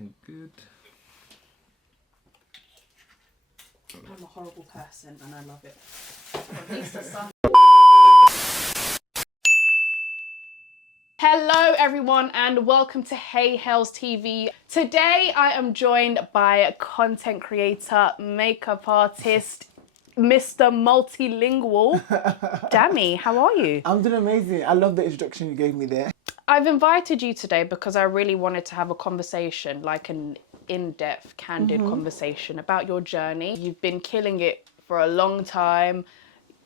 looking good. I'm a horrible person and I love it. At least the sun. Hello everyone and welcome to Hels TV. Today I am joined by content creator, makeup artist, Mr. Multilingual, Dami. How are you? I'm doing amazing. I love the introduction you gave me there. I've invited you today because I really wanted to have a conversation, like an in-depth, candid conversation about your journey. You've been killing it for a long time.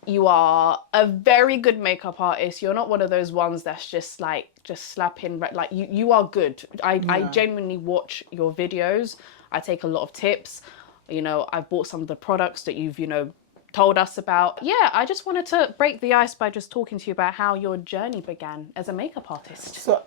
You are a very good makeup artist. You're not one of those ones that's just slapping, like you are good. I genuinely watch your videos. I take a lot of tips. You know, I've bought some of the products that you've, told us about. Yeah, I just wanted to break the ice by just talking to you about how your journey began as a makeup artist. So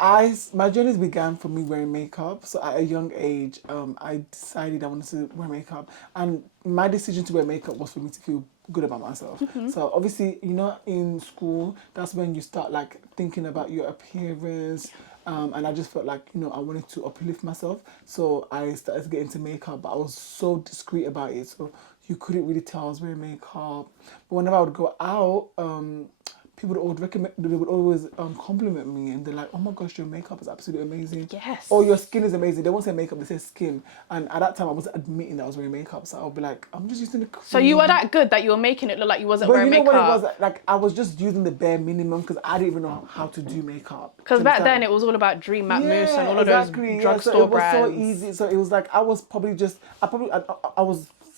my journey began for me wearing makeup. So at a young age, I decided I wanted to wear makeup, and my decision to wear makeup was for me to feel good about myself. So obviously, in school, that's when you start like thinking about your appearance. And I just felt like, I wanted to uplift myself. So I started to get into makeup, but I was so discreet about it. So you couldn't really tell I was wearing makeup. But whenever I would go out, people would always compliment me, and they're like, "Oh my gosh, your makeup is absolutely amazing." Yes. Or your skin is amazing. They won't say makeup, they say skin. And at that time, I wasn't admitting that I was wearing makeup. So I'll be like, I'm just using the cream. So you were that good that you were making it look like you wasn't wearing makeup? But you know what it was? Like, I was just using the bare minimum because I didn't even know how to do makeup. Because back then, it was all about Dream Matte Mousse and all of those drugstore brands. So it was so easy. So it was like, I was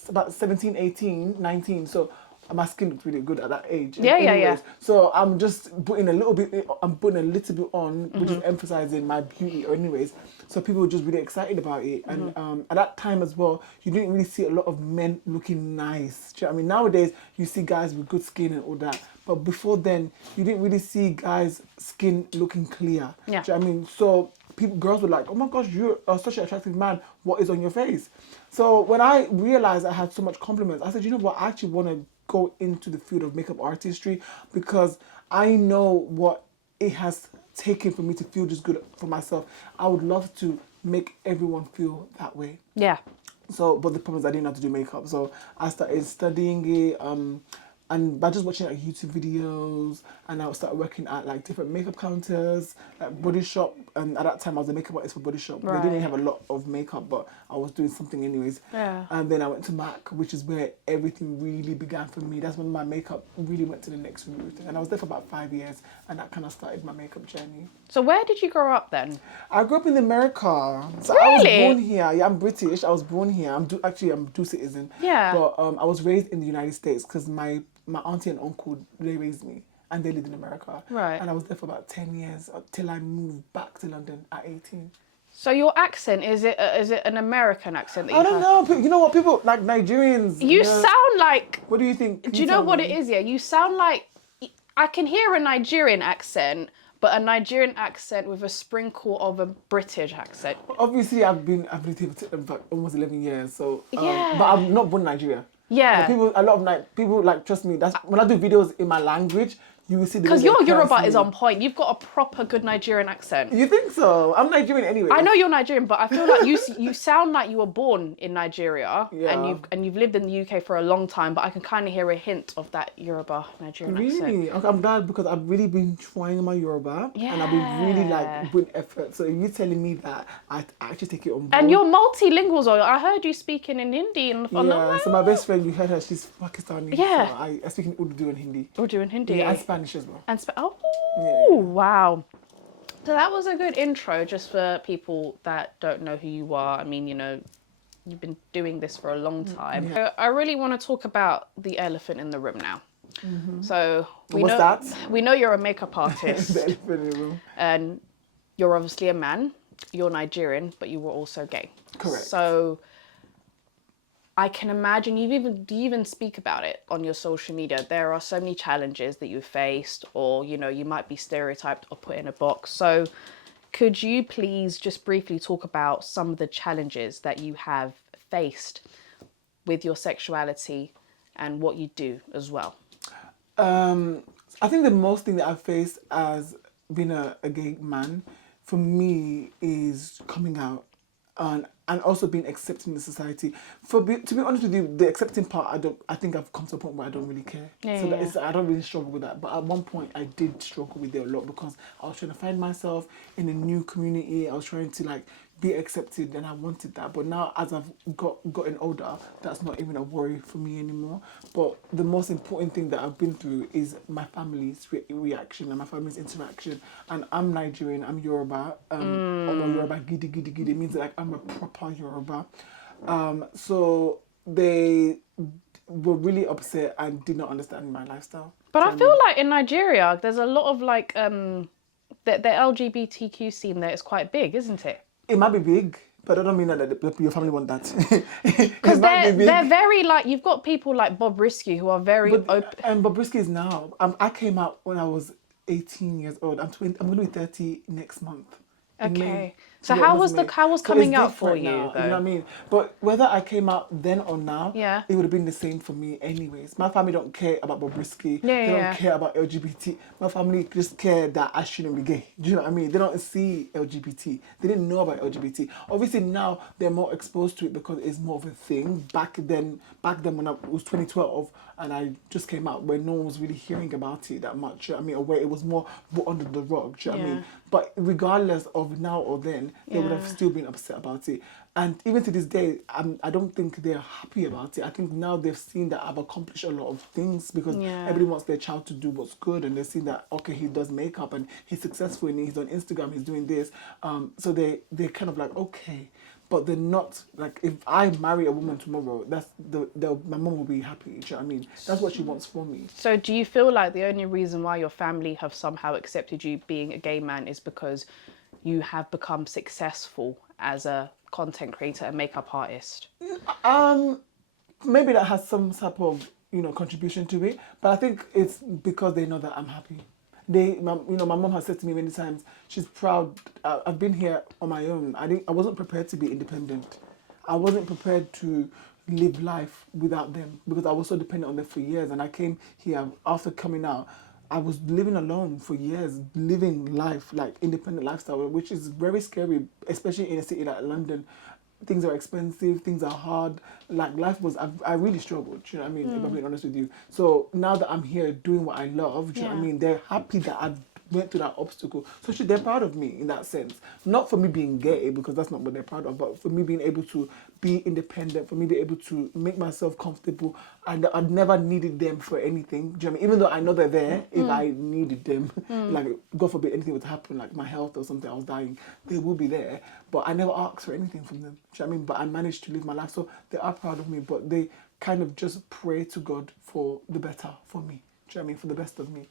about 17, 18, 19. So my skin looked really good at that age. Yeah. So I'm just putting a little bit on, which is emphasizing my beauty anyways. So people were just really excited about it. And at that time as well, you didn't really see a lot of men looking nice. Do you know what I mean? Nowadays, you see guys with good skin and all that. But before then, you didn't really see guys' skin looking clear. Yeah. Do you know what I mean? So girls were like, "Oh my gosh, you're such an attractive man. What is on your face?" So when I realized I had so much compliments, I said, you know what? I actually want to go into the field of makeup artistry because I know what it has taken for me to feel just good for myself. I would love to make everyone feel that way. Yeah. So, but the problem is I didn't know how to do makeup. So I started studying it, and by just watching like YouTube videos, and I would start working at like different makeup counters, like Body Shop. And at that time, I was a makeup artist for Body Shop. Right. They didn't have a lot of makeup, but I was doing something anyways. Yeah. And then I went to MAC, which is where everything really began for me. That's when my makeup really went to the next route. And I was there for about 5 years, and that kind of started my makeup journey. So where did you grow up then? I grew up in America. So Really? I was born here. Yeah, I'm British. I was born here. I'm dual citizen. Yeah. But I was raised in the United States because my auntie and uncle, they raised me, and they lived in America. Right. And I was there for about 10 years till I moved back to London at 18. So your accent, is it an American accent that you I don't know. You know what? People like Nigerians. You sound like... What do you think? Do you know what it is? Yeah, you sound like... I can hear a Nigerian accent, but a Nigerian accent with a sprinkle of a British accent. Obviously, I've been here for almost 11 years. So, Yeah. But I'm not born in Nigeria. Yeah. People trust me. That's when I do videos in my language, you will see the. Because your Yoruba is on point. You've got a proper good Nigerian accent. You think so? I'm Nigerian anyway. I know you're Nigerian, but I feel like you sound like you were born in Nigeria, Yeah. and you've lived in the UK for a long time. But I can kind of hear a hint of that Yoruba Nigerian accent. Really? Okay, I'm glad because I've really been trying my Yoruba, and I've been really putting effort. So if you're telling me that, I actually take it on board. And you're multilingual, so I heard you speaking in Hindi and so my best friend, you heard her, she's Pakistani. Yeah. So I speak in Urdu and Hindi. Urdu and Hindi. Yeah, and Spanish as well. And oh, Yeah. wow. So that was a good intro just for people that don't know who you are. I mean, you've been doing this for a long time. Yeah. So I really want to talk about the elephant in the room now. So we know you're a makeup artist. The elephant in the room. And you're obviously a man. You're Nigerian, but you were also gay. Correct. So I can imagine you even speak about it on your social media. There are so many challenges that you faced, or you might be stereotyped or put in a box. So could you please just briefly talk about some of the challenges that you have faced with your sexuality and what you do as well? I think the most thing that I've faced as being a gay man, for me, is coming out. and also being accepted in the society. To be honest with you, the accepting part, I think I've come to a point where I don't really care. I don't really struggle with that. But at one point, I did struggle with it a lot because I was trying to find myself in a new community. I was trying to like be accepted, and I wanted that. But now, as I've gotten older, that's not even a worry for me anymore. But the most important thing that I've been through is my family's reaction and my family's interaction. And I'm Nigerian, I'm Yoruba. I'm a Yoruba gidi gidi gidi. It means like I'm a proper Yoruba. So they were really upset and did not understand my lifestyle. But I feel like in Nigeria, there's a lot of like the LGBTQ scene there is quite big, isn't it? It might be big, but I don't mean that your family want that. Because they're very like, you've got people like Bob Risky who are very open. And Bob Risky is now. I came out when I was 18 years old. I'm going to be 30 next month. Okay. So how was coming out for you, now, though? You know what I mean? But whether I came out then or now, Yeah. it would have been the same for me anyways. My family don't care about Bobrisky. They don't care about LGBT. My family just care that I shouldn't be gay. Do you know what I mean? They don't see LGBT. They didn't know about LGBT. Obviously now they're more exposed to it because it's more of a thing. Back then when it was 2012 and I just came out, where no one was really hearing about it that much. I mean, or where it was more put under the rug. Do you know what I mean? But regardless of now or then, they would have still been upset about it. And even to this day, I don't think they're happy about it. I think now they've seen that I've accomplished a lot of things because everybody wants their child to do what's good, and they've seen that, okay, he does makeup and he's successful in it, he's on Instagram, he's doing this. So they're kind of like, okay. But they're not, like, if I marry a woman tomorrow, that's my mom will be happy. Do you know what I mean? That's what she wants for me. So do you feel like the only reason why your family have somehow accepted you being a gay man is because you have become successful as a content creator and makeup artist? Maybe that has some type of, contribution to it. But I think it's because they know that I'm happy. My mom has said to me many times, she's proud. I've been here on my own. I wasn't prepared to be independent. I wasn't prepared to live life without them because I was so dependent on them for years. And I came here after coming out. I was living alone for years, living life, like independent lifestyle, which is very scary, especially in a city like London. Things are expensive, things are hard. Like I really struggled, you know what I mean, if I'm being honest with you. So now that I'm here doing what I love, you know what I mean, they're happy that I went through that obstacle. So they're proud of me in that sense. Not for me being gay, because that's not what they're proud of, but for me being able to be independent, for me being able to make myself comfortable. And I'd never needed them for anything. Do you know what I mean? Even though I know they're there, if I needed them, like, God forbid anything would happen, like my health or something, I was dying, they will be there. But I never asked for anything from them. Do you know what I mean? But I managed to live my life. So they are proud of me, but they kind of just pray to God for the better for me. Do you know what I mean? For the best of me.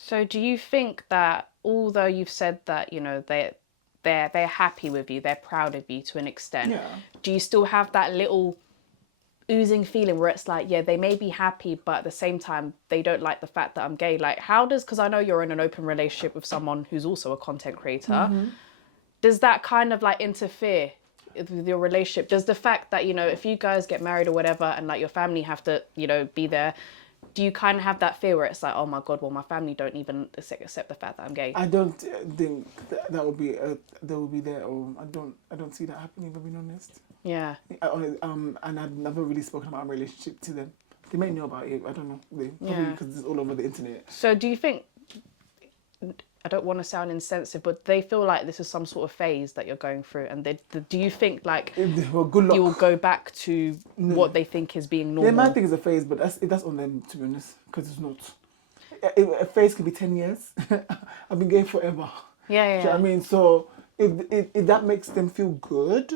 So do you think that although you've said that, they're happy with you, they're proud of you to an extent, do you still have that little oozing feeling where it's like, they may be happy, but at the same time, they don't like the fact that I'm gay? Like, because I know you're in an open relationship with someone who's also a content creator, does that kind of like interfere with your relationship? Does the fact that, if you guys get married or whatever and like your family have to, be there, do you kind of have that fear where it's like, oh my God, well, my family don't even accept the fact that I'm gay? I don't think that would be there. Or I don't see that happening, if I'm being honest. Yeah. And I've never really spoken about my relationship to them. They may know about it. I don't know. Probably because it's all over the internet. So do you think, I don't want to sound insensitive, but they feel like this is some sort of phase that you're going through, and do you think like well, good luck. You will go back to what they think is being normal? They might think it's a phase, but that's on them, to be honest, because it's not. A phase could be 10 years. I've been gay forever. Yeah. Do you know what I mean? So if that makes them feel good,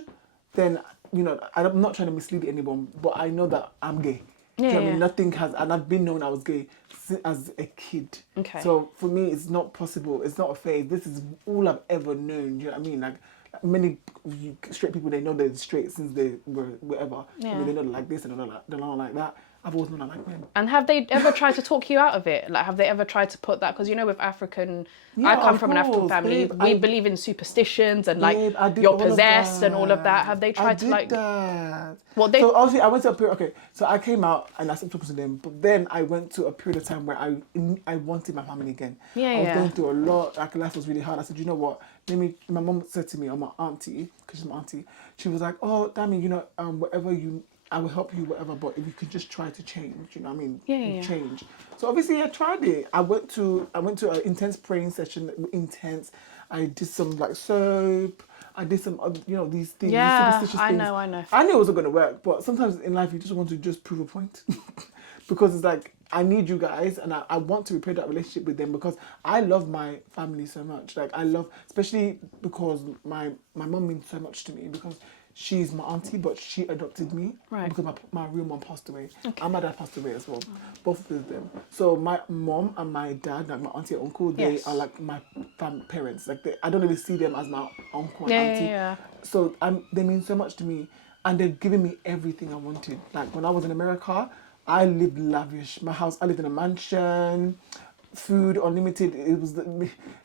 then I'm not trying to mislead anyone, but I know that I'm gay. Do you know what I mean? Nothing has, and I've been known I was gay as a kid. Okay. So for me, it's not possible. It's not a phase. This is all I've ever known. Do you know what I mean? Like many straight people, they know they're straight since they were whatever. Yeah. I mean, they know they're like this and they're not like that. I've always known I like men. And have they ever tried to talk you out of it? Like, have they ever tried to put that? Because with African, I come from an African family. Babe, we believe in superstitions and like you're possessed and all of that. Have they tried to like? That. So obviously, I went to a period. Okay, so I came out and I stopped talking to them. But then I went to a period of time where I wanted my family again. I was going through a lot. Like life was really hard. I said, you know what? My mom said to me, or my auntie, because she's my auntie, she was like, oh, Dami, you know, whatever I will help you, whatever, but if you could just try to change, you know what I mean? Yeah. Change. So obviously I tried it. I went to an intense praying session, intense. I did some like soap. I did some, you know, these things, these Yeah, superstitious I things. know. I knew it wasn't going to work, but sometimes in life you just want to just prove a point. Because it's like, I need you guys and I want to repair that relationship with them because I love my family so much. Like I love, especially because my mom means so much to me because she's my auntie, but she adopted me because my real mom passed away. Okay. And my dad passed away as well, both of them. So my mom and my dad, like my auntie and uncle, they are like my parents. Like I don't really see them as my uncle and auntie. Yeah. So they mean so much to me, and they've given me everything I wanted. Like when I was in America, I lived lavish. I lived in a mansion, food unlimited.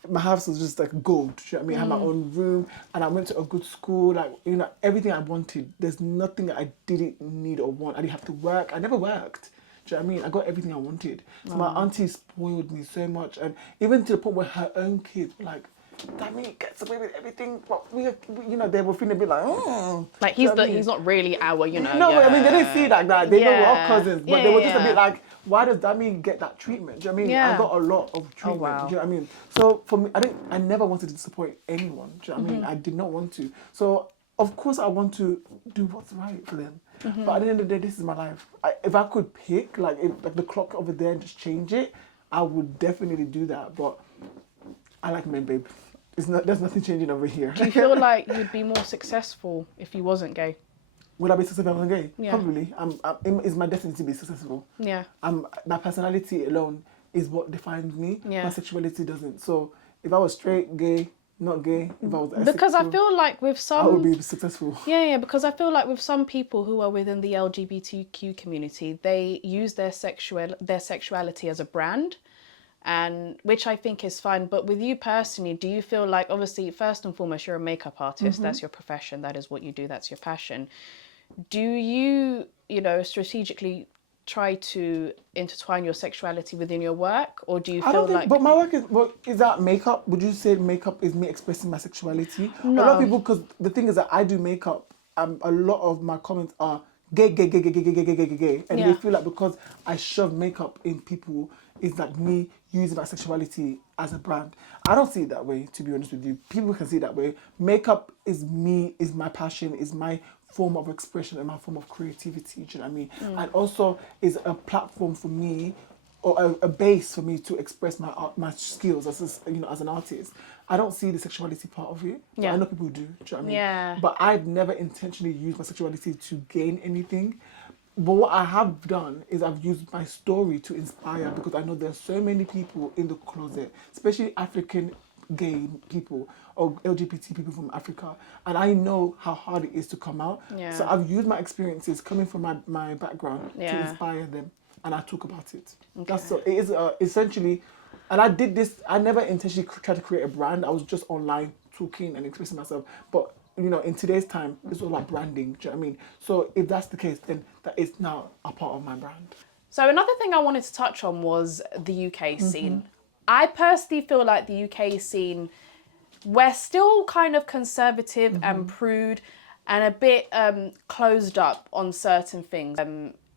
My house was just like gold. Do you know what I mean? I had my own room, and I went to a good school. Like, you know, everything I wanted. There's nothing that I didn't need or want. I didn't have to work. I never worked. Do you know what I mean? I got everything I wanted. So my auntie spoiled me so much, and even to the point where her own kids were like, Dami gets away with everything, but we, you know, they were feeling a bit like, oh. Like he's not really our, you know. No, I mean they didn't see it like that. They know we're all cousins, but they were just a bit like, why does Dami get that treatment? Do you know what I mean? I got a lot of treatment. Do you know what I mean? So for me, I never wanted to disappoint anyone. Do you know what I mean? I did not want to. So of course I want to do what's right for them. But at the end of the day, this is my life. If I could pick, like the clock over there and just change it, I would definitely do that. But I like men, babe. There's nothing changing over here. Do you feel like you'd be more successful if you wasn't gay? Would I be successful if I wasn't gay? Yeah. Probably. It's my destiny to be successful. Yeah. My personality alone is what defines me. Yeah. My sexuality doesn't. So if I was straight, gay, not gay, if I was because I feel like with some... I would be successful. Yeah, because I feel like with some people who are within the LGBTQ community, they use their sexuality as a brand. And which I think is fine. But with you personally, do you feel like, obviously, first and foremost, you're a makeup artist. That's your profession. That is what you do. That's your passion. Do you, you know, strategically try to intertwine your sexuality within your work? Or do you feel like... But my work is that makeup? Would you say makeup is me expressing my sexuality? No. A lot of people, because the thing is that I do makeup, a lot of my comments are gay. And they feel like because I shove makeup in people, it's like me using my sexuality as a brand. I don't see it that way, to be honest with you. People can see it that way. Makeup is me, is my passion, is my form of expression and my form of creativity, do you know what I mean? And also is a platform for me, or a base for me to express my art, my skills as an artist. I don't see the sexuality part of it. But I know people do you know what I mean? Yeah. But I'd never intentionally used my sexuality to gain anything. But what I have done is I've used my story to inspire, because I know there's so many people in the closet, especially African gay people or LGBT people from Africa, and I know how hard it is to come out. So I've used my experiences coming from my background to inspire them, and I talk about it. That's so. It is essentially, and I did this. I never intentionally tried to create a brand. I was just online talking and expressing myself, but you know, in today's time, it's all about branding. Do you know what I mean? So if that's the case, then that is now a part of my brand. So another thing I wanted to touch on was the UK scene. I personally feel like the UK scene, we're still kind of conservative and prude and a bit closed up on certain things.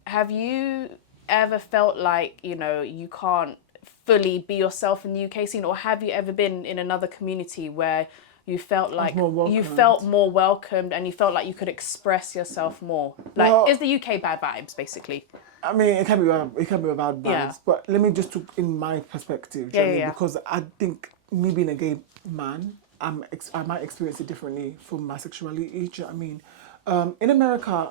Have you ever felt like, you know, you can't fully be yourself in the UK scene, or have you ever been in another community where you felt like you felt more welcomed and you felt like you could express yourself more? Like, is the UK bad vibes, basically? I mean, it can be bad vibes, but let me just talk in my perspective, because I think me being a gay man, I might experience it differently from my sexuality. Do you know what I mean? In America,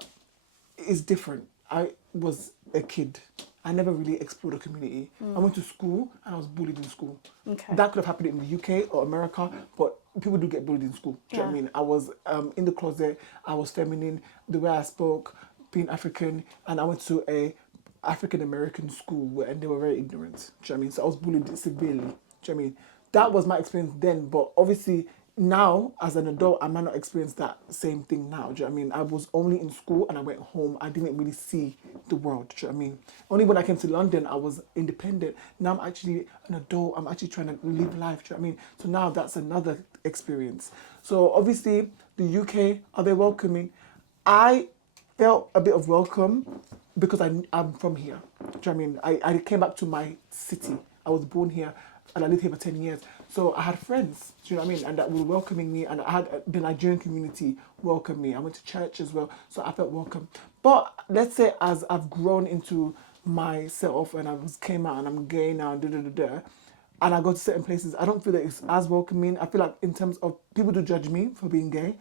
it's different. I was a kid. I never really explored a community. I went to school and I was bullied in school. That could have happened in the UK or America, but people do get bullied in school. Do you know what I mean? I was in the closet, I was feminine, the way I spoke, being African, and I went to a African American school and they were very ignorant. Do you know what I mean? So I was bullied severely. Do you know what I mean? That was my experience then, but obviously now, as an adult, I might not experience that same thing now. Do you know what I mean? I was only in school and I went home. I didn't really see the world. Do you know what I mean? Only when I came to London, I was independent. Now I'm actually an adult. I'm actually trying to live life. Do you know what I mean? So now that's another experience. So obviously the UK, are they welcoming? I felt a bit of welcome because I'm from here. Do you know what I mean? I came back to my city. I was born here and I lived here for 10 years. So I had friends, do you know what I mean? And that were welcoming me, and I had the Nigerian community welcome me. I went to church as well, so I felt welcome. But let's say as I've grown into myself and came out and I'm gay now, and I go to certain places, I don't feel that it's as welcoming. I feel like in terms of people do judge me for being gay,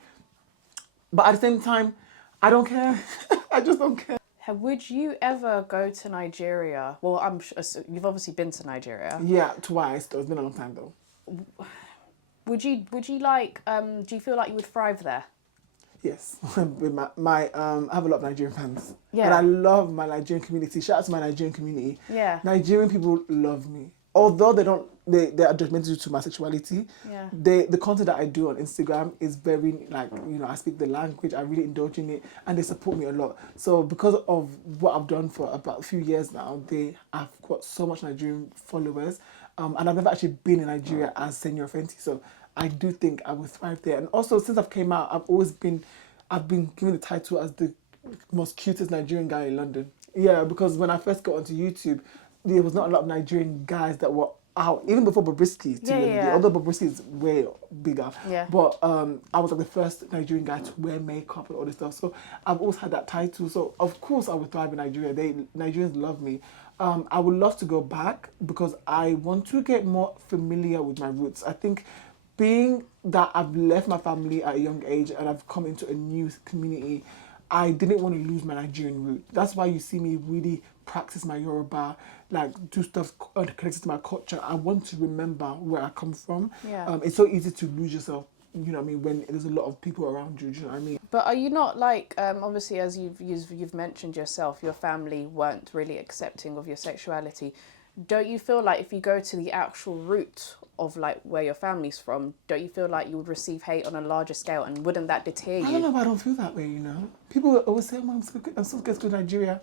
but at the same time, I don't care. I just don't care. Would you ever go to Nigeria? Well, you've obviously been to Nigeria. Yeah, twice though. It's been a long time though. Would you like? Do you feel like you would thrive there? Yes, with my I have a lot of Nigerian fans. Yeah. And I love my Nigerian community. Shout out to my Nigerian community. Yeah. Nigerian people love me. Although they are judgmental to my sexuality. Yeah. The content that I do on Instagram is very, like, you know, I speak the language, I really indulge in it, and they support me a lot. So because of what I've done for about a few years now, I've got so much Nigerian followers. And I've never actually been in Nigeria as Senorfenty, so I do think I would thrive there. And also, since I've came out, I've been given the title as the most cutest Nigerian guy in London. Yeah, because when I first got onto YouTube, there was not a lot of Nigerian guys that were out, even before Bobrisky. Although Bobrisky is way bigger. Yeah. But I was like the first Nigerian guy to wear makeup and all this stuff. So I've always had that title. So of course I would thrive in Nigeria. Nigerians love me. I would love to go back because I want to get more familiar with my roots. I think being that I've left my family at a young age and I've come into a new community, I didn't want to lose my Nigerian root. That's why you see me really practice my Yoruba, like do stuff connected to my culture. I want to remember where I come from. Yeah. It's so easy to lose yourself, you know what I mean, when there's a lot of people around you, do you know what I mean? But are you not like, obviously as you've mentioned yourself, your family weren't really accepting of your sexuality. Don't you feel like if you go to the actual root of like where your family's from, don't you feel like you would receive hate on a larger scale, and wouldn't that deter you? I don't know, but I don't feel that way, you know. People always say, I'm so scared to go to Nigeria.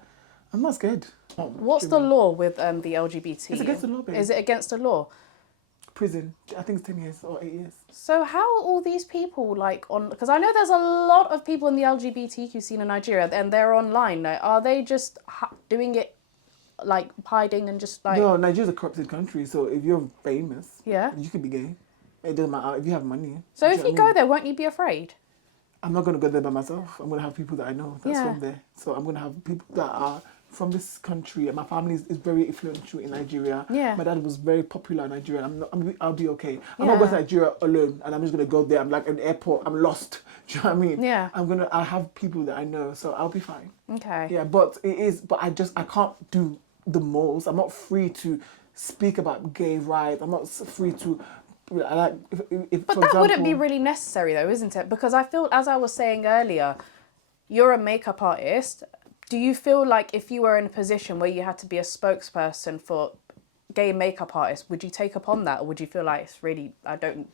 I'm not scared. What's the law with the LGBT? It's against the law, babe. Is it against the law? Prison. I think it's 10 years or 8 years. So how are all these people like on? Because I know there's a lot of people in the LGBTQ scene in Nigeria, and they're online. Like, are they just doing it, like hiding and just like? No, Nigeria's a corrupted country, so if you're famous, Yeah. you can be gay. It doesn't matter if you have money. So if you go there, won't you be afraid? I'm not going to go there by myself. I'm going to have people that I know that's Yeah. from there. So I'm going to have people that are from this country, and my family is very influential in Nigeria. Yeah. My dad was very popular in Nigeria. I'll be okay. I'm Yeah. not going to Nigeria alone, and I'm just going to go there. I'm like at the airport. I'm lost. Do you know what I mean? Yeah. I have people that I know, so I'll be fine. Okay. Yeah, but I can't do the most. I'm not free to speak about gay rights. I'm not free to, like, if But for that example, wouldn't be really necessary though, isn't it? Because I feel, as I was saying earlier, you're a makeup artist. Do you feel like if you were in a position where you had to be a spokesperson for gay makeup artists, would you take upon that, or would you feel like it's really I don't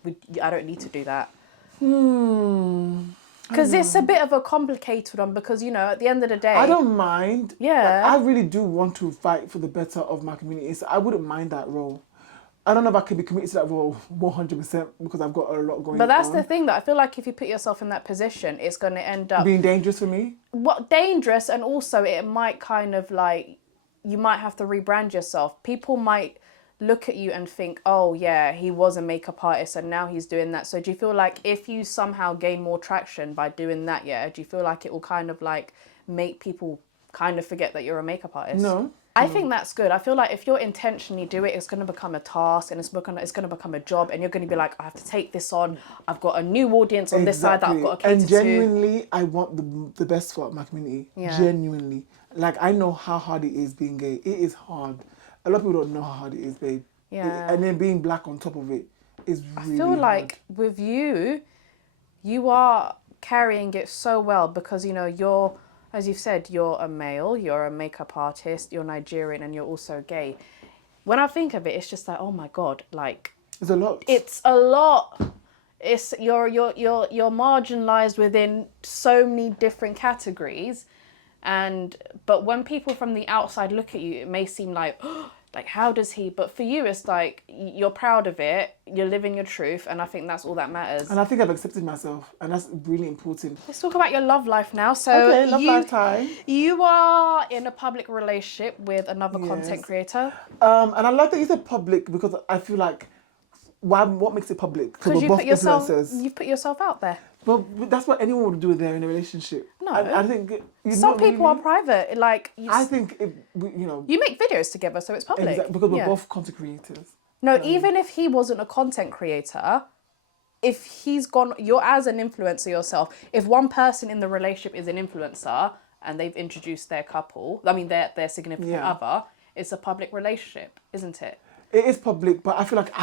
need to do that? Because it's a bit of a complicated one. Because, you know, at the end of the day, I don't mind. Yeah. Like, I really do want to fight for the better of my community, so I wouldn't mind that role. I don't know if I could be committed to that role 100% because I've got a lot going on. But that's the thing, that I feel like if you put yourself in that position, it's going to end up being dangerous for me. What dangerous, and also it might kind of like, you might have to rebrand yourself. People might look at you and think, oh yeah, he was a makeup artist and now he's doing that. So do you feel like if you somehow gain more traction by doing that, yeah, do you feel like it will kind of like make people kind of forget that you're a makeup artist? No. I think that's good. I feel like if you're intentionally do it, it's going to become a task, and it's going to become a job, and you're going to be like, I have to take this on. I've got a new audience on this side that I've got to cater and to. genuinely, I want the best for my community. Yeah. Genuinely. Like, I know how hard it is being gay. It is hard. A lot of people don't know how hard it is, babe. Yeah. And then being black on top of it is really I feel like with you are carrying it so well because, you know, you're, as you've said, you're a male, you're a makeup artist, you're Nigerian, and you're also gay. When I think of it, it's just like, oh my God, like... It's a lot. It's a lot. It's you're marginalised within so many different categories. But when people from the outside look at you, it may seem like, oh, like, how does he, but for you, it's like, you're proud of it, you're living your truth, and I think that's all that matters. And I think I've accepted myself, and that's really important. Let's talk about your love life now. So Okay, love lifetime. You are in a public relationship with another content Yes. creator. And I like that you said public, because I feel like, what makes it public? Because we're both influencers. you've put yourself out there. But that's what anyone would do there in a relationship. No. I think Some people are private. Like, I think you make videos together, so it's public. exactly, because we're both content creators. No, even if he wasn't a content creator, if he's gone, you're as an influencer yourself. If one person in the relationship is an influencer and they've introduced their couple, I mean their significant other, it's a public relationship, isn't it? It is public, but I feel like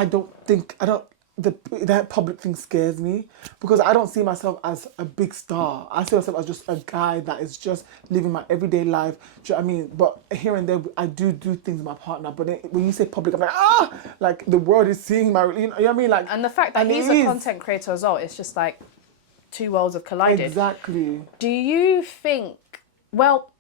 that public thing scares me, because I don't see myself as a big star. I see myself as just a guy that is just living my everyday life. Do you know what I mean? But here and there, I do things with my partner. But then when you say public, I'm like, like the world is seeing my, you know what I mean? Like, and the fact that he's a content creator as well, it's just like two worlds have collided. Exactly. Do you think, well,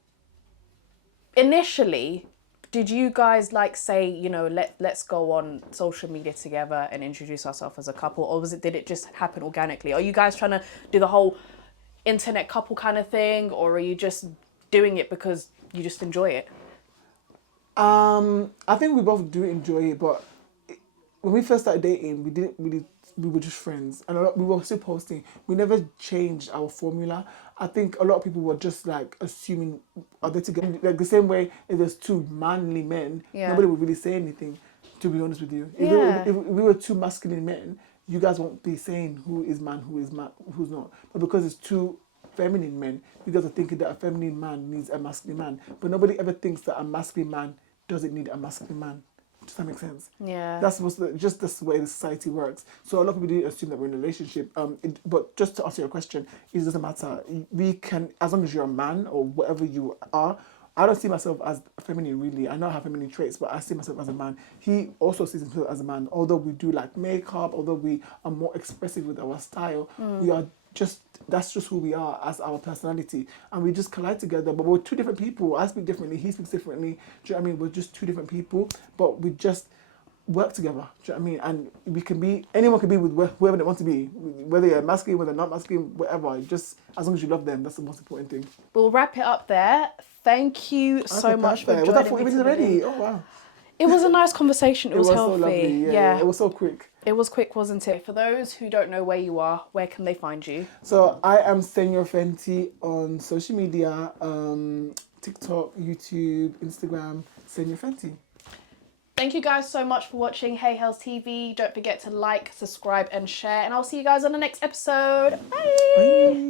initially, did you guys like say, you know, let's go on social media together and introduce ourselves as a couple, or did it just happen organically? Are you guys trying to do the whole internet couple kind of thing, or are you just doing it because you just enjoy it? I think we both do enjoy it, but when we first started dating, we were just friends, and we were still posting. We never changed our formula. I think a lot of people were just like assuming, are they together? Like the same way, if there's two manly men, nobody would really say anything, to be honest with you. If we were two masculine men, you guys won't be saying who is man, who's not. But because it's two feminine men, you guys are thinking that a feminine man needs a masculine man. But nobody ever thinks that a masculine man doesn't need a masculine man. Does that make sense? Yeah. That's just the way the society works. So a lot of people do assume that we're in a relationship. But just to answer your question, it doesn't matter. We can, as long as you're a man or whatever you are. I don't see myself as feminine, really. I know I have feminine traits, but I see myself as a man. He also sees himself as a man. Although we do like makeup, although we are more expressive with our style, we are that's just who we are as our personality, and we just collide together. But we're two different people. I speak differently, he speaks differently. Do you know what I mean? We're just two different people, but we just work together. Do you know what I mean? And anyone can be with whoever they want to be, whether you're masculine, whether not masculine, whatever. Just as long as you love them, that's the most important thing. We'll wrap it up there. Thank you so much for joining me. Was that 40 minutes already? Oh wow. It was a nice conversation. It was healthy. So lovely. Yeah. It was so quick. It was quick, wasn't it? For those who don't know where you are, where can they find you? So I am Senorfenty on social media, TikTok, YouTube, Instagram, Senorfenty. Thank you guys so much for watching Hey Hels TV. Don't forget to like, subscribe and share, and I'll see you guys on the next episode. Bye. Bye.